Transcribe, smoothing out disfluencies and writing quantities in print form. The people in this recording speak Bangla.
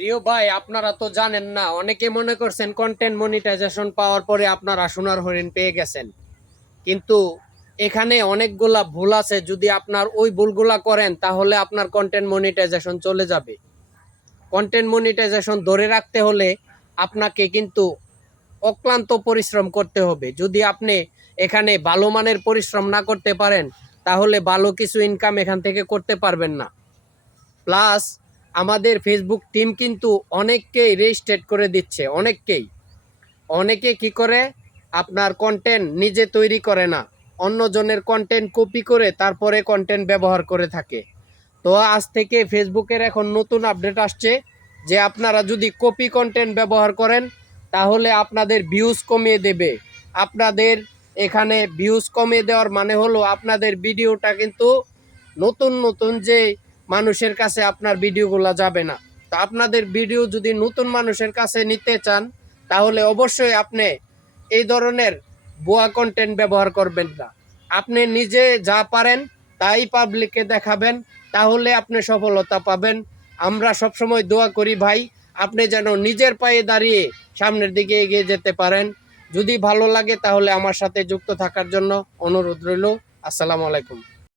প্রিয় ভাই, আপনারা তো জানেন না, অনেকে মনে করছেন কন্টেন্ট মনিটাইজেশন পাওয়ার পরে আপনারা সোনার হরিণ পেয়ে গেছেন। কিন্তু এখানে অনেকগুলা ভুল আছে। যদি আপনার ওই ভুলগুলা করেন তাহলে আপনার কন্টেন্ট মনিটাইজেশন চলে যাবে। কন্টেন্ট মনিটাইজেশন ধরে রাখতে হলে আপনাকে কিন্তু অক্লান্ত পরিশ্রম করতে হবে। যদি আপনি এখানে ভালো মানের পরিশ্রম না করতে পারেন তাহলে ভালো কিছু ইনকাম এখান থেকে করতে পারবেন না। প্লাস আমাদের ফেসবুক টিম কিন্তু অনেককেই রেজিস্ট্রেট করে দিচ্ছে। অনেকে কি করে, আপনার কন্টেন্ট নিজে তৈরি করে না, অন্যজনের কন্টেন্ট কপি করে তারপরে কন্টেন্ট ব্যবহার করে থাকে। তো আজ থেকে ফেসবুকের এখন নতুন আপডেট আসছে যে আপনারা যদি কপি কন্টেন্ট ব্যবহার করেন তাহলে আপনাদের ভিউজ কমিয়ে দেবে। আপনাদের এখানে ভিউজ কমিয়ে দেওয়ার মানে হলো আপনাদের ভিডিওটা কিন্তু নতুন নতুন যে মানুষের কাছে আপনার ভিডিওগুলো যাবে না। তো আপনাদের ভিডিও যদি নতুন মানুষের কাছে নিতে চান তাহলে অবশ্যই আপনি এই ধরনের ভুয়া কন্টেন্ট ব্যবহার করবেন না। আপনি নিজে যা পারেন তাই পাবলিককে দেখাবেন, তাহলে আপনি সফলতা পাবেন। আমরা সবসময় দোয়া করি ভাই, আপনি যেন নিজের পায়ে দাঁড়িয়ে সামনের দিকে এগিয়ে যেতে পারেন। যদি ভালো লাগে তাহলে আমার সাথে যুক্ত থাকার জন্য অনুরোধ রইল। আসসালামু আলাইকুম।